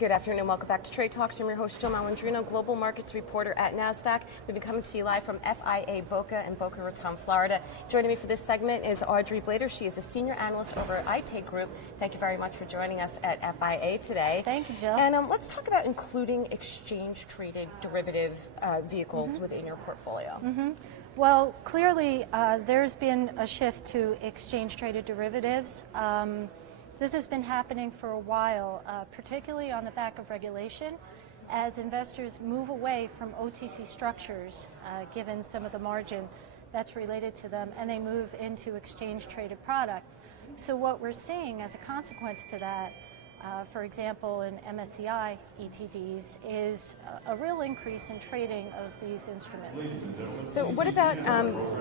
Good afternoon. Welcome back to Trade Talks. I'm your host, Jill Malandrino, Global Markets Reporter at Nasdaq. We've been coming to you live from FIA Boca in Boca Raton, Florida. Joining me for this segment is Audrey Blater. She is a senior analyst over at Aite Group. Thank you very much for joining us at FIA today. Thank you, Jill. And let's talk about including exchange-traded derivative vehicles within your portfolio. Well, clearly, there's been a shift to exchange-traded derivatives. This has been happening for a while, particularly on the back of regulation, as investors move away from OTC structures, given some of the margin that's related to them, and they move into exchange-traded product. So what we're seeing as a consequence to that, for example, in MSCI ETDs, is a real increase in trading of these instruments. So what about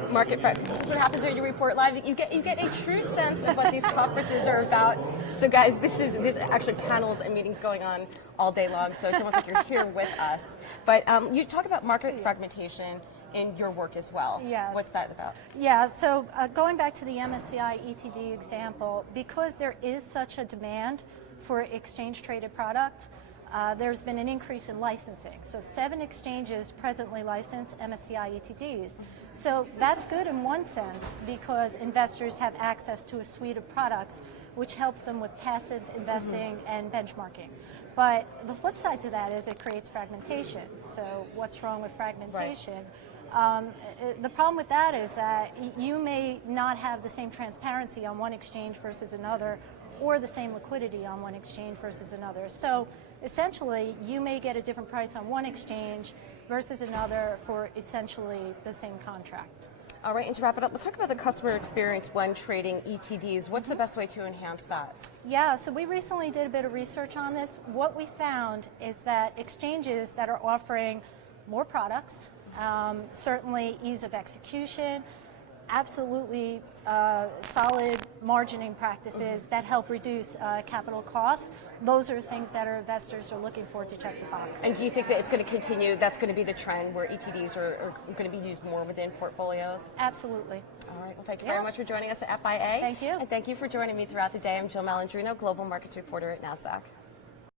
market fragmentation? This is what happens when you report live. You get a true sense of what these conferences are about. So guys, there's actually panels and meetings going on all day long, so it's almost like you're here with us. But you talk about market fragmentation in your work as well. Yes. What's that about? Yeah, so going back to the MSCI ETD example, because there is such a demand for exchange-traded product, there's been an increase in licensing. So 7 exchanges presently license MSCI ETDs. So that's good in one sense because investors have access to a suite of products which helps them with passive investing and benchmarking. But the flip side to that is it creates fragmentation. So what's wrong with fragmentation? Right. The problem with that is that you may not have the same transparency on one exchange versus another, or the same liquidity on one exchange versus another. So essentially, you may get a different price on one exchange versus another for essentially the same contract. All right, and to wrap it up, let's talk about the customer experience when trading ETDs. What's the best way to enhance that? Yeah, so we recently did a bit of research on this. What we found is that exchanges that are offering more products, certainly ease of execution, absolutely solid margining practices that help reduce capital costs. Those are things that our investors are looking for to check the box. And do you think that it's going to continue, that's going to be the trend where ETDs are going to be used more within portfolios? Absolutely. All right, well thank you very much for joining us at FIA. Thank you. And thank you for joining me throughout the day. I'm Jill Malandrino, Global Markets Reporter at Nasdaq.